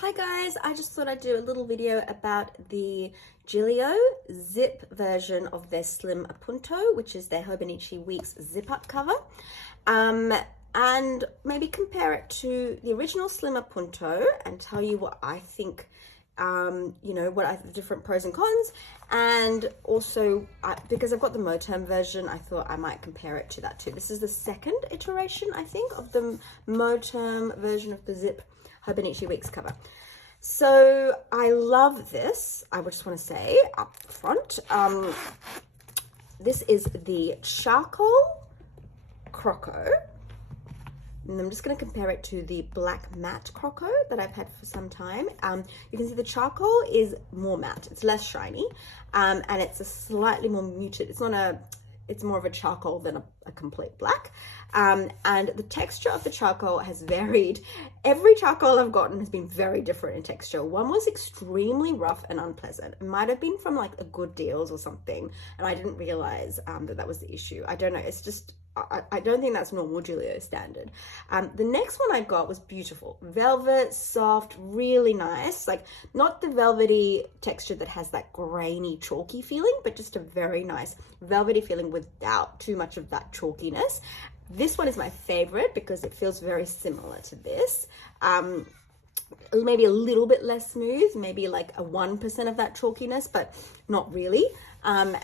Hi guys, I just thought I'd do a little video about the Gillio zip version of their Slim Appunto, which is their Hobonichi Weeks zip up cover, and maybe compare it to the original Slim Appunto and tell you what I think, what are the different pros and cons. And also, because I've got the moterm version, I thought I might compare it to that too. This is the second iteration, I think, of the moterm version of the zip Hobonichi Weeks cover. So I love this. I just want to say up front, this is the charcoal croco, and I'm just going to compare it to the black matte croco that I've had for some time. You can see the charcoal is more matte, it's less shiny, and it's a slightly more muted. It's more of a charcoal than a complete black. And the texture of the charcoal has varied. Every charcoal I've gotten has been very different in texture. One was extremely rough and unpleasant. It might have been from like a Good Deals or something, and I didn't realize that was the issue. I don't know, it's just, I don't think that's normal Gillio standard. The next one I got was beautiful. Velvet, soft, really nice. Like not the velvety texture that has that grainy, chalky feeling, but just a very nice velvety feeling without too much of that chalkiness. This one is my favorite because it feels very similar to this. Maybe a little bit less smooth, maybe like a 1% of that chalkiness, but not really. And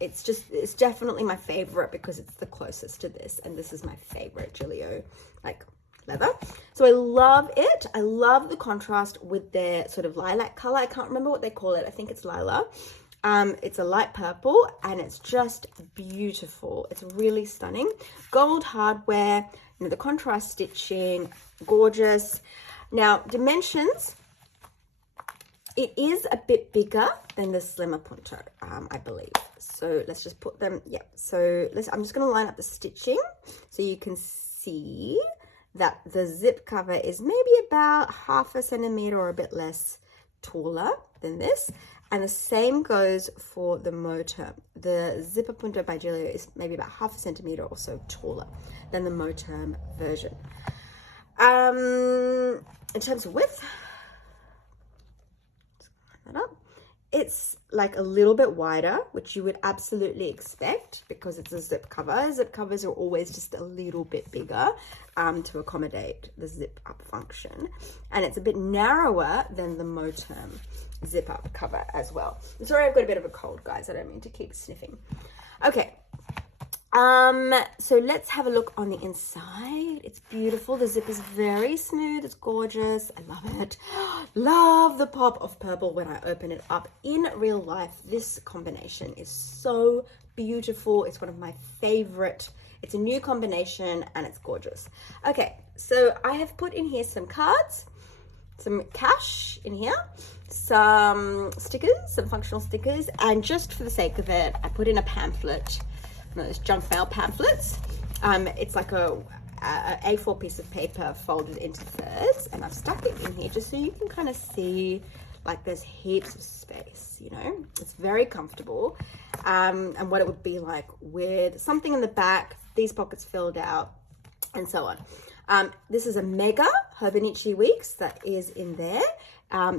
it's definitely my favorite because it's the closest to this, and this is my favorite Gillio like leather. So I love it. I love the contrast with their sort of lilac color. I can't remember what they call it. I think it's lilac. It's a light purple and it's just beautiful. It's really stunning. Gold hardware, the contrast stitching, gorgeous. Now dimensions, it is a bit bigger than the Slim Appunto, I believe. So let's just put them, So I'm just gonna line up the stitching so you can see that the zip cover is maybe about 1/2 centimeter or a bit less taller than this. And the same goes for the moterm. The Zip Appunto by Gillio is maybe about 1/2 centimeter or so taller than the moterm version. In terms of width, it's like a little bit wider, which you would absolutely expect because it's a zip cover. Zip covers are always just a little bit bigger to accommodate the zip up function. And it's a bit narrower than the moterm zip up cover as well. I'm sorry, I've got a bit of a cold, guys. I don't mean to keep sniffing. Okay. So let's have a look on the inside. It's beautiful. The zip is very smooth. It's gorgeous. I love it. Love the pop of purple when I open it up. In real life, this combination is so beautiful. It's one of my favorite. It's a new combination and it's gorgeous. Okay, so I have put in here some cards, some cash in here, some stickers, some functional stickers, and just for the sake of it, I put in a pamphlet. Those junk mail pamphlets. It's like a A4 piece of paper folded into thirds, and I've stuck it in here just so you can kind of see like there's heaps of space, it's very comfortable, and what it would be like with something in the back, these pockets filled out, and so on. This is a mega Hobonichi Weeks that is in there.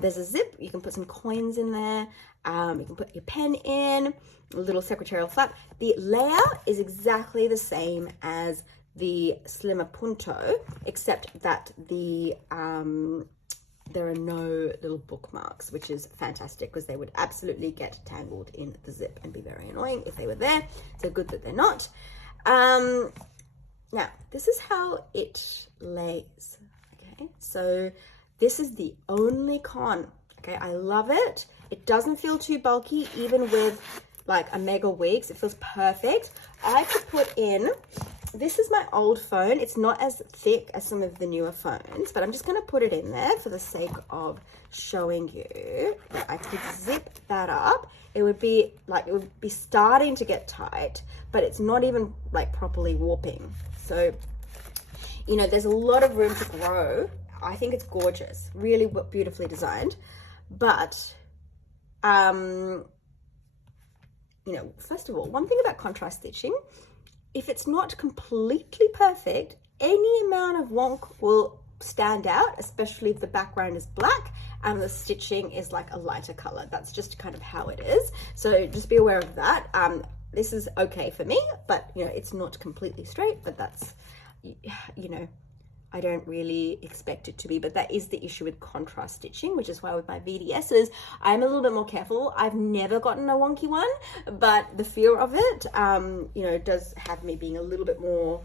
There's a zip, you can put some coins in there, you can put your pen in, a little secretarial flap. The layout is exactly the same as the Slim Appunto, except that there are no little bookmarks, which is fantastic because they would absolutely get tangled in the zip and be very annoying if they were there. So good that they're not. Now, this is how it lays. Okay, so this is the only con. Okay, I love it. It doesn't feel too bulky, even with like a mega weeks. It feels perfect. I could put in, this is my old phone. It's not as thick as some of the newer phones, but I'm just gonna put it in there for the sake of showing you. I could zip that up. It would be starting to get tight, but it's not even like properly warping. So, there's a lot of room to grow. I think it's gorgeous, really beautifully designed. But, first of all, one thing about contrast stitching, if it's not completely perfect, any amount of wonk will stand out, especially if the background is black and the stitching is like a lighter color. That's just kind of how it is. So just be aware of that. This is okay for me, but you know, it's not completely straight, but that's, you know, I don't really expect it to be, but that is the issue with contrast stitching, which is why with my VDSs, I'm a little bit more careful. I've never gotten a wonky one, but the fear of it, you know, does have me being a little bit more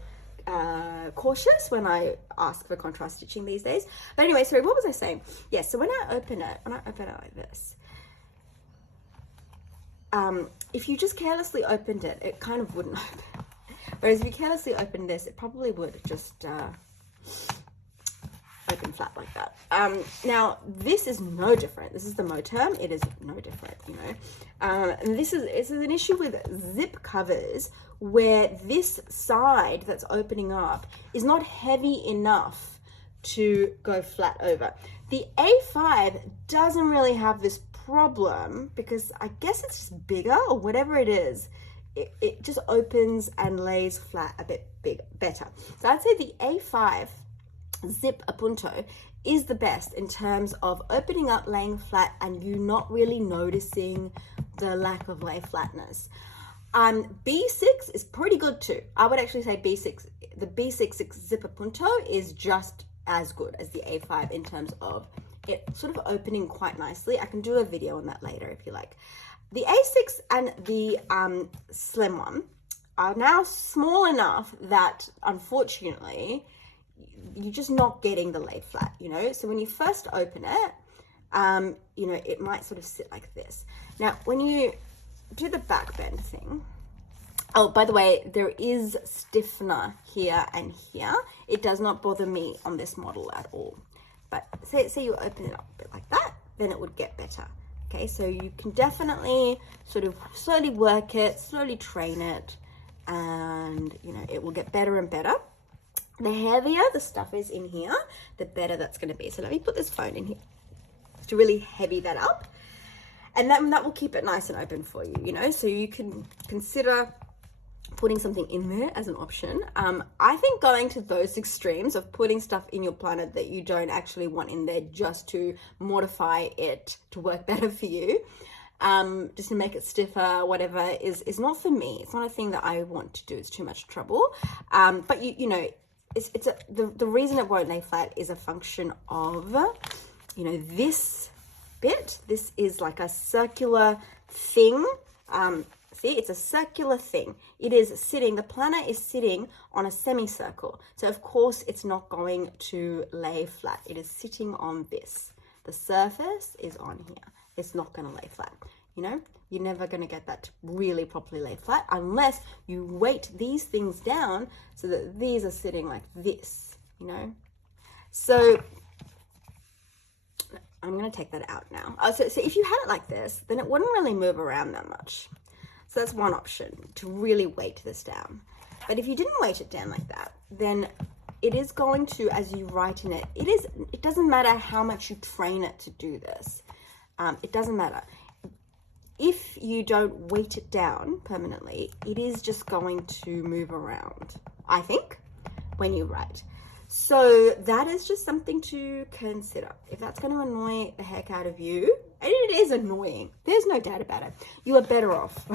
cautious when I ask for contrast stitching these days. But anyway, sorry, what was I saying? Yeah, so when I open it like this, if you just carelessly opened it, it kind of wouldn't open. Whereas if you carelessly opened this, it probably would just open flat like that. Now this is no different. This is the moterm. It is no different, you know. And this is an issue with zip covers where this side that's opening up is not heavy enough to go flat over. The A5 doesn't really have this problem because I guess it's just bigger or whatever it is. It just opens and lays flat a bit better. So I'd say the A5 zip appunto is the best in terms of opening up, laying flat, and you not really noticing the lack of lay flatness. B6 is pretty good too. I would actually say B6, the B6 zip appunto is just as good as the A5 in terms of it sort of opening quite nicely. I can do a video on that later if you like. The A6 and the slim one are now small enough that unfortunately you're just not getting the lay flat, you know. So when you first open it, you know, it might sort of sit like this. Now when you do the back bend thing, oh, by the way, there is stiffener here and here. It does not bother me on this model at all. But say you open it up a bit like that, then it would get better. Okay, so you can definitely sort of slowly work it, slowly train it, and you know, it will get better and better. The heavier the stuff is in here, the better that's going to be. So let me put this phone in here to really heavy that up, and that will keep it nice and open for you, you know. So you can consider putting something in there as an option. I think going to those extremes of putting stuff in your planner that you don't actually want in there just to mortify it to work better for you, just to make it stiffer, whatever, is not for me. It's not a thing that I want to do. It's too much trouble. But you know, the reason it won't lay flat is a function of, you know, this bit. This is like a circular thing. See, it's a circular thing. It is sitting, the planner is sitting on a semicircle. So of course it's not going to lay flat. It is sitting on this. The surface is on here. It's not going to lay flat. You know, you're never going to get that to really properly lay flat unless you weight these things down so that these are sitting like this, you know. So I'm going to take that out now. So if you had it like this, then it wouldn't really move around that much. So that's one option, to really weight this down. But if you didn't weight it down like that, then it is going to, as you write in it, it doesn't matter how much you train it to do this. It doesn't matter. If you don't weight it down permanently, it is just going to move around, I think, when you write. So that is just something to consider. If that's going to annoy the heck out of you, and it is annoying, there's no doubt about it, you are better off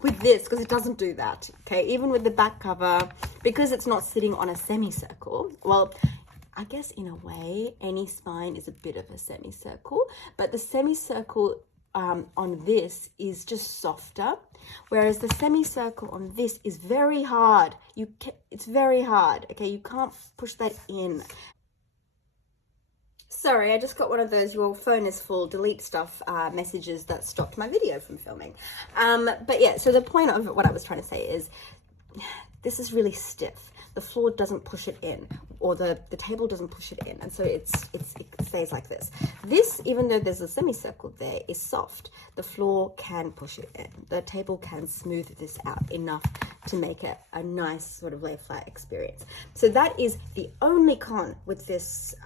with this because it doesn't do that. Okay, even with the back cover, because it's not sitting on a semicircle. Well, I guess in a way, any spine is a bit of a semicircle, but the semicircle on this is just softer, whereas the semicircle on this is very hard. It's very hard. Okay, you can't push that in. Sorry, I just got one of those "your phone is full, delete stuff" messages that stopped my video from filming. But yeah, so the point of what I was trying to say is this is really stiff. The floor doesn't push it in, or the table doesn't push it in, and so it stays like this. This, even though there's a semicircle there, is soft. The floor can push it in. The table can smooth this out enough to make it a nice sort of lay flat experience. So that is the only con with this,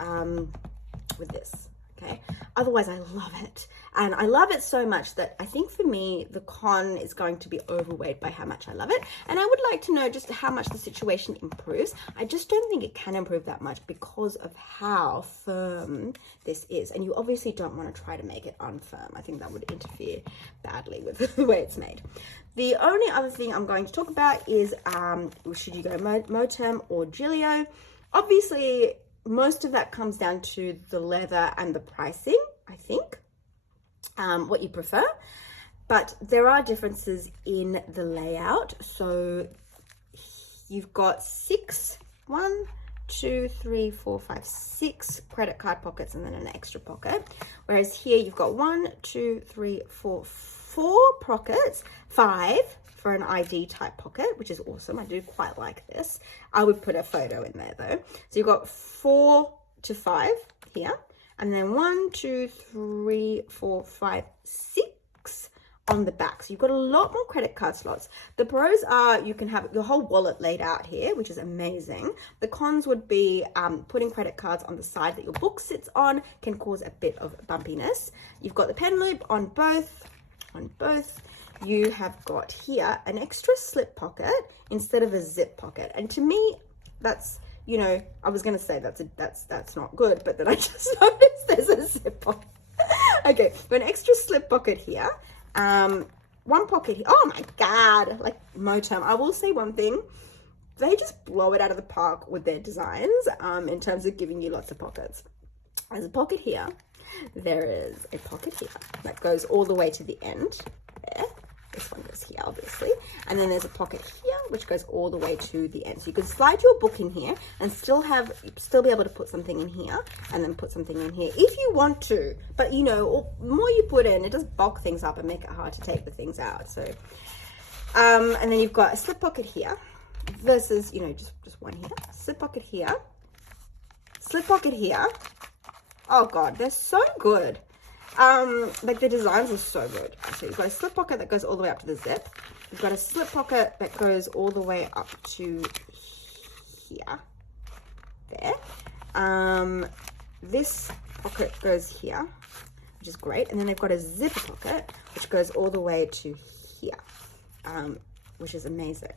okay? Otherwise, I love it. And I love it so much that I think for me, the con is going to be overweighed by how much I love it. And I would like to know just how much the situation improves. I just don't think it can improve that much because of how firm this is. And you obviously don't want to try to make it unfirm. I think that would interfere badly with the way it's made. The only other thing I'm going to talk about is should you go moterm or Gillio? Obviously, most of that comes down to the leather and the pricing, I think, what you prefer. But there are differences in the layout. So you've got 6 credit card pockets and then an extra pocket. Whereas here you've got 4 pockets, 5 for an ID type pocket, which is awesome. I do quite like this. I would put a photo in there though. So you've got 4 to 5 here, and then 1, 2, 3, 4, 5, 6 on the back. So you've got a lot more credit card slots. The pros are you can have your whole wallet laid out here, which is amazing. The cons would be putting credit cards on the side that your book sits on can cause a bit of bumpiness. You've got the pen loop on both. You have got here an extra slip pocket instead of a zip pocket, and to me that's, you know, I was going to say that's not good, but then I just noticed there's a zip pocket. Okay, but an extra slip pocket here, one pocket here. Oh my god, like moterm. I will say one thing, they just blow it out of the park with their designs in terms of giving you lots of pockets. There's a pocket here, there is a pocket here that goes all the way to the end there. This one goes here, obviously, and then there's a pocket here which goes all the way to the end. So you can slide your book in here and still be able to put something in here and then put something in here if you want to. But you know, the more you put in, it does bulk things up and make it hard to take the things out. So, and then you've got a slip pocket here versus, you know, just one here, slip pocket here, slip pocket here. Oh god, they're so good. Like the designs are so good. So you've got a slip pocket that goes all the way up to the zip. You've got a slip pocket that goes all the way up to here. There. This pocket goes here, which is great. And then they've got a zipper pocket, which goes all the way to here, which is amazing.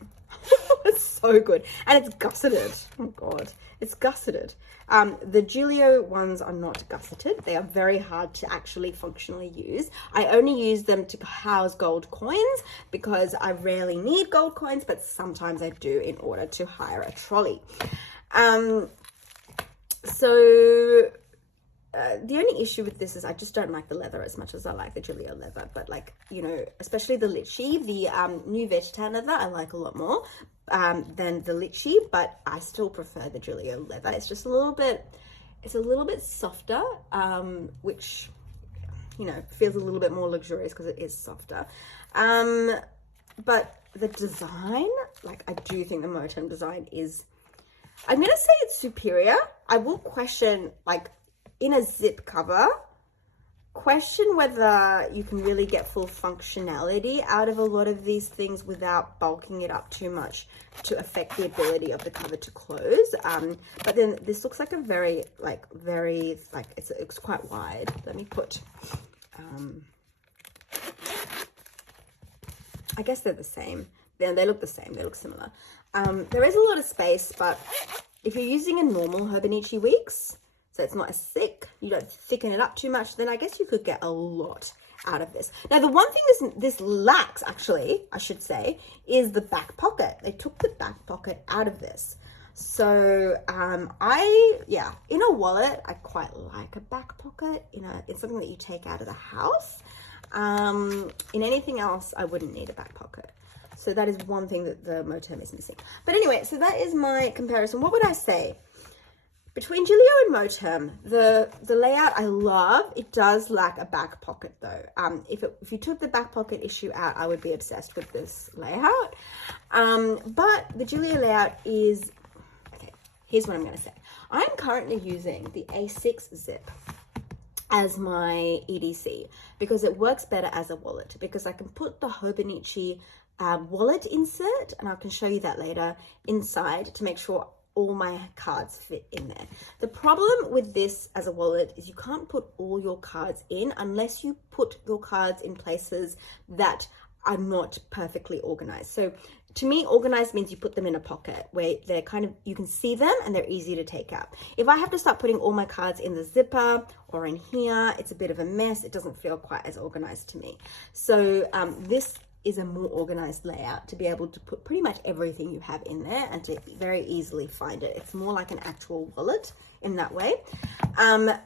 It's so good. And it's gusseted. Oh god, it's gusseted. The Gillio ones are not gusseted. They are very hard to actually functionally use. I only use them to house gold coins because I rarely need gold coins, but sometimes I do in order to hire a trolley. The only issue with this is I just don't like the leather as much as I like the Gillio leather. But like, you know, especially the Litchi, the new Vegetan leather, I like a lot more than the Litchi, but I still prefer the Gillio leather. It's just a little bit softer, which, you know, feels a little bit more luxurious because it is softer. But the design, like, I do think the moterm design is, I'm going to say it's superior. I will question, like, in a zip cover, question whether you can really get full functionality out of a lot of these things without bulking it up too much to affect the ability of the cover to close. But then this looks like a very it's quite wide. Let me put, I guess they're the same. They look the same, they look similar. There is a lot of space, but if you're using a normal Hobonichi Weeks, so it's not as thick, you don't thicken it up too much, then I guess you could get a lot out of this. Now, the one thing this lacks, actually, I should say, is the back pocket. They took the back pocket out of this. So, in a wallet, I quite like a back pocket. It's something that you take out of the house. In anything else, I wouldn't need a back pocket. So that is one thing that the moterm is missing. But anyway, so that is my comparison. What would I say? Between Gillio and moterm, the layout I love. It does lack a back pocket though. If you took the back pocket issue out, I would be obsessed with this layout. But the Gillio layout is, okay, here's what I'm going to say. I'm currently using the A6 zip as my EDC because it works better as a wallet, because I can put the Hobonichi wallet insert, and I can show you that later, inside to make sure all my cards fit in there. The problem with this as a wallet is you can't put all your cards in unless you put your cards in places that are not perfectly organized. So to me, organized means you put them in a pocket where they're kind of, you can see them and they're easy to take out. If I have to start putting all my cards in the zipper or in here, it's a bit of a mess. It doesn't feel quite as organized to me. So this is a more organized layout to be able to put pretty much everything you have in there and to very easily find it. It's more like an actual wallet in that way. And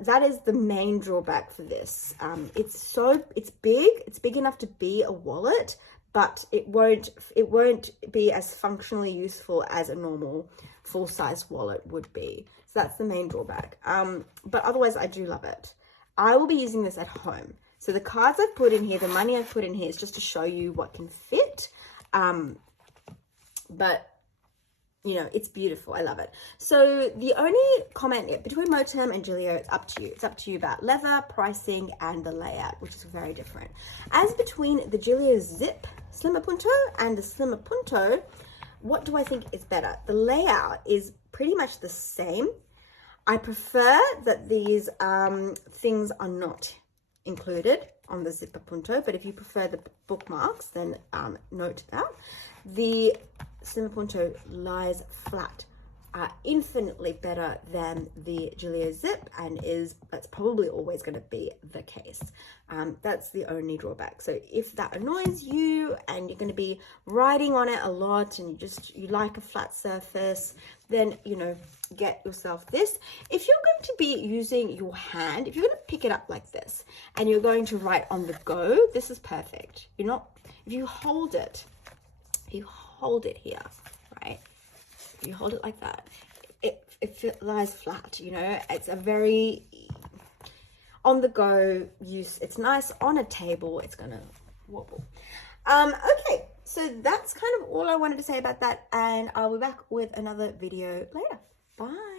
that is the main drawback for this. It's big enough to be a wallet, but it won't be as functionally useful as a normal full-size wallet would be. So that's the main drawback. But otherwise I do love it. I will be using this at home. So the cards I've put in here, the money I've put in here is just to show you what can fit. But, you know, it's beautiful. I love it. So the only comment between moterm and Gillio, it's up to you. It's up to you about leather, pricing, and the layout, which is very different. As between the Gillio Zip Slim Appunto and the Slim Appunto, what do I think is better? The layout is pretty much the same. I prefer that these things are not included on the Zip Appunto, but if you prefer the bookmarks, then note that. The Slim Appunto lies flat, infinitely better than the Gillio Zip, and that's probably always going to be the case. That's the only drawback. So if that annoys you and you're going to be writing on it a lot and you like a flat surface, then, you know, get yourself this. If you're going to be using your hand, if you're going to pick it up like this and you're going to write on the go, this is perfect. If you hold it here, right? If you hold it like that, it lies flat, you know. It's a very on the go use. It's nice on a table. It's gonna wobble. Okay, so that's kind of all I wanted to say about that, and I'll be back with another video later. Bye.